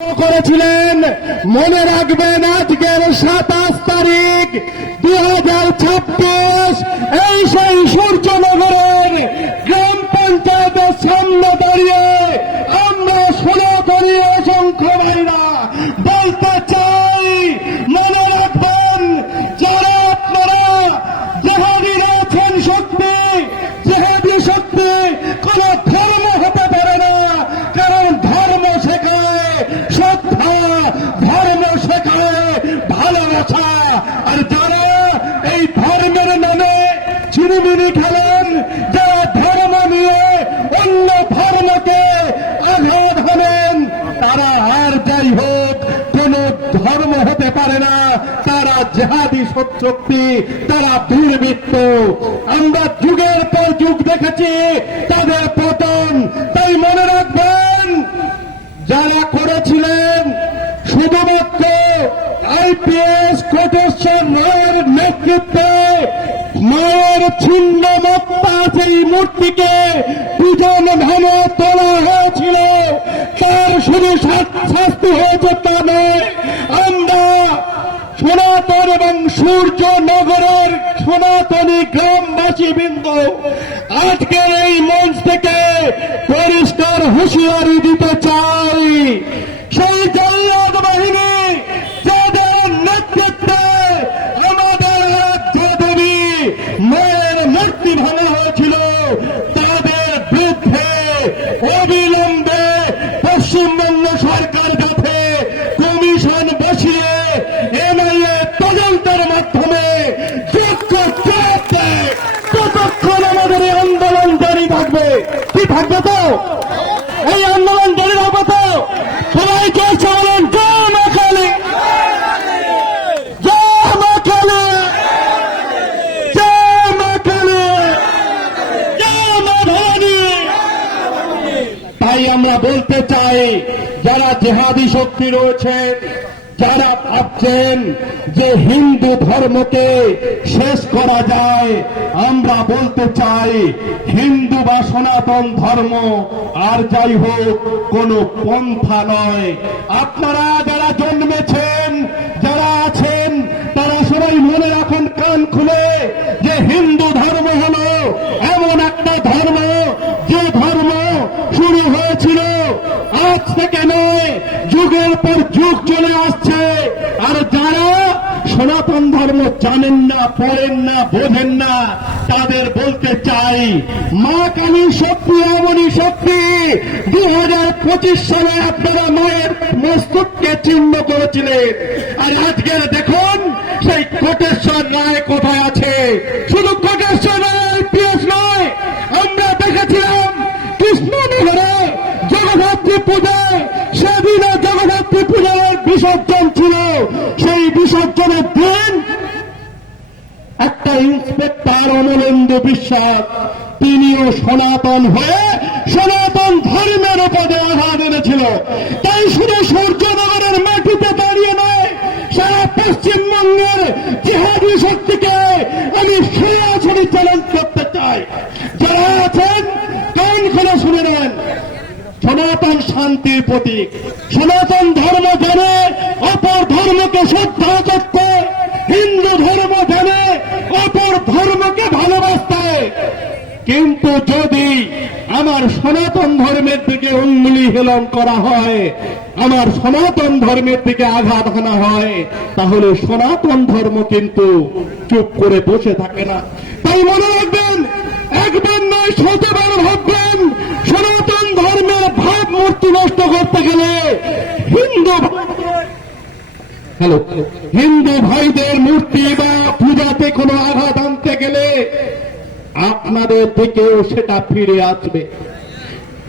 করেছিলেন। মনে রাখবেন আজকের 27 তারিখ 2026 এই সেই সূর্যনগরের গ্রাম পঞ্চায়েতের সামনে দাঁড়িয়ে আমরা সনাতনী অসংখ্য ভাইরা বলতে চাই, মনে রাখবেন যারা আপনারা জেহাদি আছেন শক্তি, জেহাদি শক্তি কোন ধর্ম হতে পারে না, কারণ ধর্ম শেখায় শ্রদ্ধা, ধর্ম শেখায় ভালোবাসা। আর যারা এই ধর্মের নামে চিনিমিনি খেলেন, যারা ধর্ম নিয়ে অন্য ধর্মকে আঘাত হানেন, তারা আর যাই হোক কোন ধর্ম হতে পারে না, তারা জেহাদি শক্তি, তারা দুর্বৃত্ত। আমরা যুগের পর যুগ দেখেছি তাদের পতন। তাই মনে রাখবেন যারা করেছিলেন শুধুমাত্র আইপিএস কোটেশ্বর রায়ের নেতৃত্বে মায়ের ছিন্ন মত্তা সেই মূর্তিকে পূজন ভাবে তোলা হয়েছিল, তার শুধু শাস্তি হয়েছে তা নয়, আমরা সনাতন এবং সূর্যনগরের সনাতনী গ্রামবাসী বৃন্দ আজকের এই মঞ্চ থেকে পরিষ্কার হুঁশিয়ারি দিতে চাই, সেই জালিয়াত বাহিনী যাদের নেতৃত্বে আমাদের রাজ্যদেবী মায়ের মূর্তি ভাঙা হয়েছিল, তাদের বিরুদ্ধে অবিলম্বে পশ্চিমবঙ্গ সরকার যাতে কমিশন বসিয়ে এনআইএ তদন্তের মাধ্যমে যোগ্য জবাব দেয়, ততক্ষণ আমাদের এই আন্দোলন জারি থাকবে। কি থাকবে তো? এই আন্দোলন জারি রাখবো তো? সবাইকে বলেন জয় মা কালী, জয় মা কালী, জয় মা কালী, জয় মা ভবানী। তাই আমরা বলতে চাই, যারা জেহাদি শক্তি রয়েছেন, যারা ভাবছেন যে হিন্দু ধর্মকে শেষ করা যায়, আমরা বলতে চাই হিন্দু বা সনাতন ধর্ম আর যাই হোক কোন পন্থা নয়। আপনারা যারা জন্মেছেন, যারা আছেন, তারা সবাই মনে রাখুন কান খুলে, যে হিন্দু ধর্ম হলো এমন একটা ধর্ম যে ধর্ম শুরু হয়েছিল আজ থেকে নয়, যুগের পর যুগ চলে আসছে। আর যারা সনাতন ধর্ম জানেন না, পড়েন না, বোঝেন না, তাদের বলতে চাই মা কালী শক্তি এমনই শক্তি 2025 সালে আপনারা মায়ের মস্তককে চিহ্ন করেছিলেন। আর আজকের দেখুন সেই কোটেশ্বর রায় কোথায় আছে। শুধু কোটেশ্বর রায় আইপিএস নয়, আমরা দেখেছিলাম কৃষ্ণনগরে জগদ্ধাত্রী পূজায়, সেদিনও জগদ্ধাত্রী পূজার বিসর্জন ছিল। সেই বিসর্জনের দিন একটা ইন্সপেক্টর অমলেন্দু বিশ্বাস, তিনিও সনাতন হয়ে সনাতন ধর্মের উপরে আঘাত এনেছিল। তাই শুধু সূর্যনগরের মাটিতে দাঁড়িয়ে নয়, সারা পশ্চিমবঙ্গের জেহাদি শক্তিকে আমি সরাসরি চ্যালেঞ্জ করতে চাই। যারা আছেন কান খুলে শুনে নেন, সনাতন শান্তির প্রতীক, সনাতন ধর্ম জানে অপর ধর্মকে শ্রদ্ধা করতে, হিন্দু ধর্ম জানে অপর ধর্মকে ভালোবাসতে। কিন্তু যদি আমার সনাতন ধর্মের দিকে অঙ্গুলি হেলন করা হয়, আমার সনাতন ধর্মের দিকে আঘাত হানা হয়, তাহলে সনাতন ধর্ম কিন্তু চুপ করে বসে থাকে না। তাই মনে রাখবেন, একবার নয় শতবার ভাববেন, সনাতন ধর্মের ভাবমূর্তি নষ্ট করতে গেলে হিন্দু ভাইদের মূর্তি বা পূজাতে কোনো আঘাত আনতে গেলে আপনাদের দিকেও সেটা ফিরে আসবে।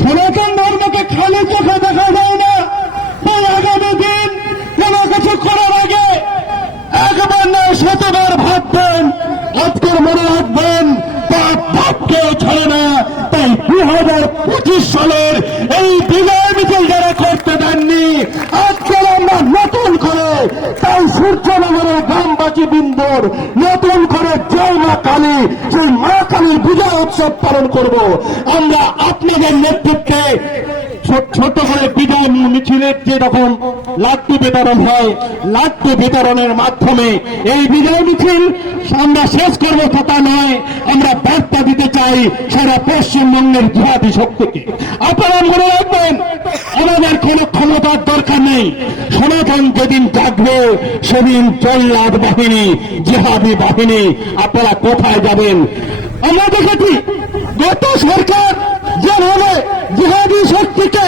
সনাতন ধর্মকে খালি চোখে দেখা যায় না। তাই আগামী দিন কোনো কিছু করার আগে একবার নয় শতবার ভাববেন। আজকের মনে রাখবেন, ভাবকেও ছাড়ে না। তাই 2025 সালের এই বিজয় মিছিল যারা করতে দেননি, আজকাল আমরা নতুন করে তাই সূর্যনগরের গ্রামবাসী বৃন্দর নতুন করে জয় মা কালী, সেই মা কালীর বিজয় উৎসব পালন করব। আমরা আপনাদের নেতৃত্বে ছোট করে বিজয় মিছিলের যে রকম লাড্ডু বিতরণ হয়, লাড্ডু বিতরণের মাধ্যমে এই বিজয় মিছিল আমরা শেষ করবো তা নয়, আমরা বার্তা দিতে চাই সারা পশ্চিমবঙ্গের জিহাদি শক্তিকে। আপনারা মনে রাখবেন, আমাদের কোন ক্ষমতার দরকার নেই। সনাতন যেদিন জাগবে সেদিন জল্লাদ বাহিনী, জিহাদি বাহিনী আপনারা কোথায় যাবেন? আমরা দেখেছি গত সরকার যেভাবে জিহাদি শক্তিকে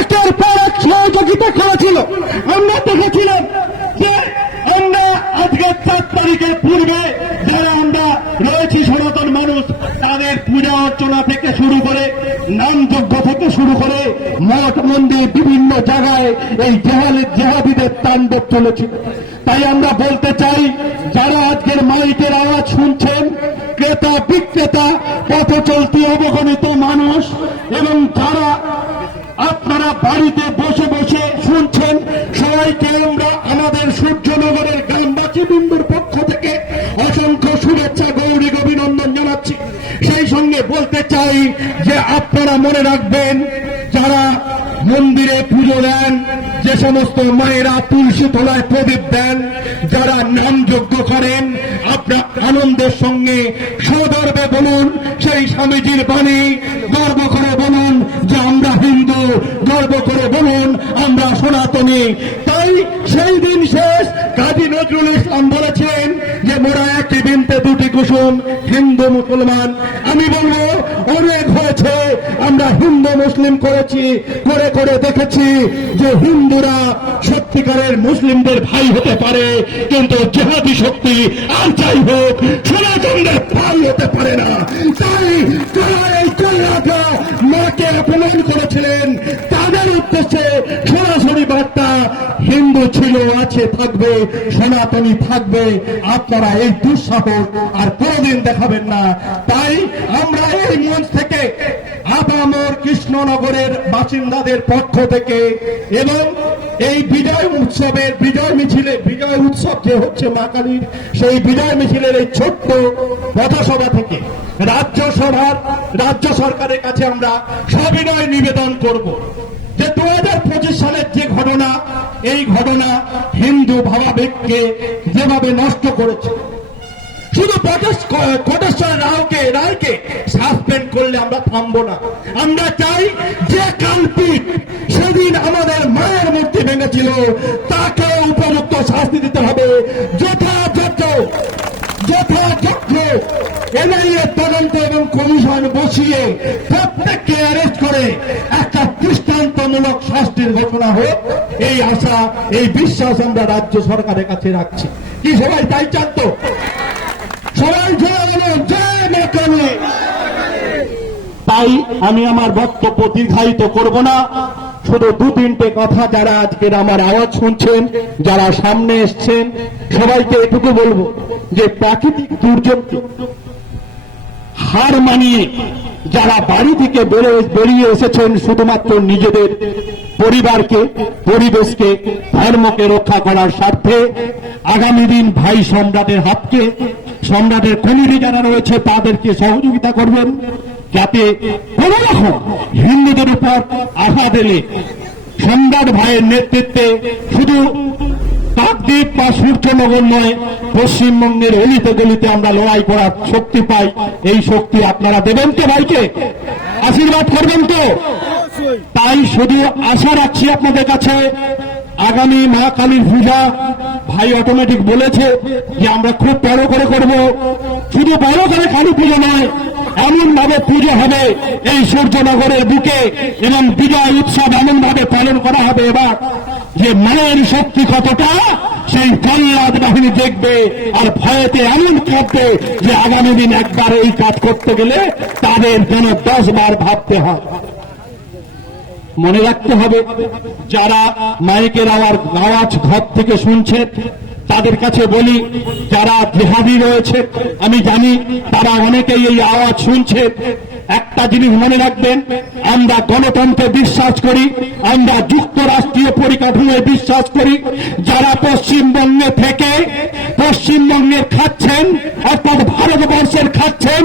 একের পর এক সহযোগিতা করেছিল। আমরা দেখেছিলাম যে আমরা আজকে 4 তারিখের পূর্বে যারা আমরা রয়েছি সনাতন মানুষ, তাদের পূজা অর্চনা থেকে শুরু করে নামযজ্ঞ থেকে শুরু করে মঠ মন্দির বিভিন্ন জায়গায় এই জেহাদিদের তাণ্ডব চলেছিল। তাই আমরা বলতে চাই, যারা আজকের মাইকের আওয়াজ শুনছেন, ক্রেতা বিক্রেতা, পথ চলতি অবগণিত মানুষ, এবং যারা আপনারা বাড়িতে বসে বসে শুনছেন, সবাইকে আমরা আমাদের সূর্যনগরের গ্রামবাসী বিন্দুর পক্ষ থেকে অসংখ্য শুভেচ্ছা গৌরী অভিনন্দন জানাচ্ছি। সেই সঙ্গে বলতে চাই যে আপনারা মনে রাখবেন, যারা মন্দিরে পুজো দেন, যে সমস্ত মায়েরা তুলসী তলায় প্রদীপ দেন, যারা নামযজ্ঞ করেন, আপনার আনন্দের সঙ্গে সদর্বে বলুন সেই স্বামীজির বাণী, গর্ব করে বলুন যে আমরা হিন্দু, গর্ব করে বলুন আমরা সনাতনী। তাই সেই দিন শেষ। কাজী নজরুল ইসলাম বলেছেন যে মোরা একই বৃন্তে দুটি কুসুম, হিন্দু মুসলমান। আমি বলবো অনেক হয়েছে, আমরা হিন্দু মুসলিম করেছি, করে করে দেখেছি যে হিন্দুরা সত্যিকারের মুসলিমদের ভাই হতে পারে, কিন্তু জিহাদি শক্তি আর যাই হোক সনাতনদের ভাই হতে পারে না। তাই যারা এই কল্যাণটা মাকে অপমান করেছিলেন, তাদের উদ্দেশ্যে সরাসরি বার্তা, হিন্দু ছিল, আছে, থাকবে, সনাতনী থাকবে। আপনারা এই দুঃসাহস আর কোনদিন দেখাবেন না। তাই আমরা এই মঞ্চ থেকে আপামর কৃষ্ণনগরের বাসিন্দাদের পক্ষ থেকে এবং এই বিজয় উৎসবের বিজয় মিছিলে, বিজয় উৎসব যে হচ্ছে মা কালীর, সেই বিজয় মিছিলের এই ছোট্ট পথসভা থেকে রাজ্য সরকারের কাছে আমরা সবিনয় নিবেদন করব যে 2025 সালের যে ঘটনা, এই ঘটনা হিন্দু ভাবাবেগকে যেভাবে নষ্ট করেছে, শুধু কোটেশ্বর রায়কে সাসপেন্ড করলে আমরা থামবো না। আমরা চাই যে কালপিট সেদিন আমাদের মায়ের মূর্তি ভেঙেছিল, তাকে উপযুক্ত শাস্তি দিতে হবে। যথাযথ এনআইএ তদন্ত এবং কমিশন বসিয়ে প্রত্যেককে অ্যারেস্ট করে একটা দৃষ্টান্তমূলক শাস্তির ঘোষণা হোক, এই আশা, এই বিশ্বাস আমরা রাজ্য সরকারের কাছে রাখছি। কি সবাই তাই চান তো? সবাই জয় মা কালী। তাই আমি আমার বক্তব্য দীর্ঘায়িত করব না, শুধু 2-3টে কথা যারা আজকের আমার আওয়াজ শুনছেন, যারা সামনে এসছেন, সবাইকে এটুকু বলবো যে প্রাকৃতিক দুর্যোগ হার মানিয়ে যারা বাড়ি থেকে বেরিয়ে এসেছেন শুধুমাত্র নিজেদের পরিবারকে, পরিবেশকে, ধর্মকে রক্ষা করার স্বার্থে, আগামী দিন ভাই সম্রাটের হাতকে, সম্রাটের কমিটি যারা রয়েছে তাদেরকে সহযোগিতা করবেন, যাতে কোন রকম হিন্দুদের উপর আঘাত এলে সম্রাট ভাইয়ের নেতৃত্বে শুধু কাকদ্বীপ বা সূর্যনগর নয়, পশ্চিমবঙ্গের অলিতে গলিতে আমরা লড়াই করার শক্তি পাই। এই শক্তি আপনারা দেবেন তো ভাইকে? আশীর্বাদ করবেন তো? তাই শুধু আশা রাখছি আপনাদের কাছে, আগামী মা কালীর পূজা ভাই অটোমেটিক বলেছে যে আমরা খুব বড় করে করব। শুধু বড় করে কালী পুজো নয়, এমন ভাবে পুজো হবে এই সূর্যনগরের বুকে, এবং বিজয় উৎসব এমন ভাবে পালন করা হবে এবার যে মায়ের শক্তি কতটা সেই জল্লাদ বাহিনী দেখবে আর ভয়েতে এমন করবে যে আগামী দিন একবার এই কাজ করতে গেলে তাদের যেন 10 বার ভাবতে হয়। মনে রাখতে হবে, যারা মাইকের আওয়াজ ঘর থেকে শুনছেন তাদের কাছে বলি, যারা জিহাদি রয়েছে আমি জানি তারা অনেকেই এই আওয়াজ শুনছে, একটা জিনিস মনে রাখবেন, আমরা গণতন্ত্রে বিশ্বাস করি, আমরা যুক্তরাষ্ট্রীয় পরিকাঠামোয় বিশ্বাস করি। যারা পশ্চিমবঙ্গে থেকে পশ্চিমবঙ্গের খাচ্ছেন, অর্থাৎ ভারতবর্ষের খাচ্ছেন,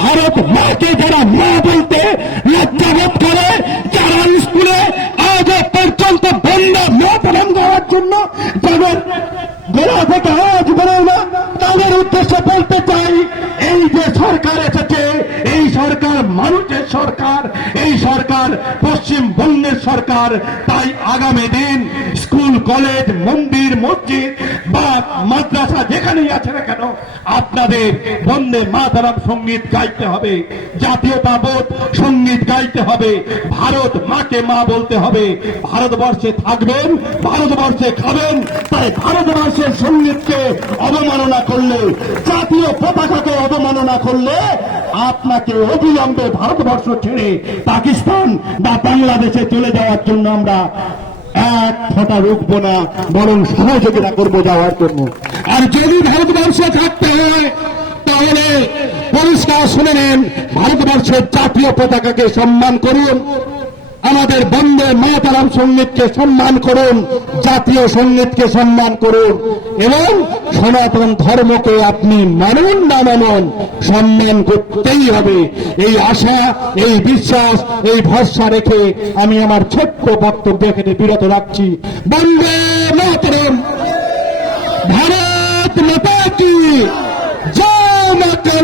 ভারত মাকে যারা মা বলতে লজ্জাবোধ করে, যারা স্কুলে করার জন্য যাদের গোড়া থেকে আজ বেরোয় না, তাদের উদ্দেশ্যে বলতে চাই, এই যে সরকার এসেছে, এই সরকার মানুষের সরকার, এই সরকার পশ্চিমবঙ্গের সরকার। তাই আগামী দিন স্কুল, কলেজ, মন্দির, মসজিদ বা মাদ্রাসা যেখানেই আছে না কেন, আপনাদের বন্দে মাতরম সঙ্গীত গাইতে হবে, জাতীয়তাবোধ সঙ্গীত গাইতে হবে, ভারত মাকে মা বলতে হবে। ভারতবর্ষে থাকবেন, ভারতবর্ষে খাবেন, তাই ভারতবর্ষের সঙ্গীতকে অবমাননা করলে, জাতীয় পতাকাকে অবমাননা করলে আপনাকে অবিলম্বে ভারতবর্ষ ছেড়ে পাকিস্তান বা বাংলাদেশে চলে যাওয়ার জন্য আমরা এক ফোঁটা রুখবো না, বরং সহযোগিতা করবো যাওয়ার জন্য। আর যদি ভারতবর্ষে থাকতে হয় তাহলে পরিষ্কার শুনে নেন, ভারতবর্ষের জাতীয় পতাকাকে সম্মান করুন, আমাদের বন্দে মাতরম সঙ্গীতকে সম্মান করুন, জাতীয় সঙ্গীতকে সম্মান করুন, এবং সনাতন ধর্মকে আপনি মানুন না মানুন সম্মান করতেই হবে। এই আশা, এই বিশ্বাস, এই ভরসা রেখে আমি আমার ছোট্ট বক্তব্য এখানে বিরত রাখছি। বন্দে মাতরম, ভারত মাতা কি জয়, মাতা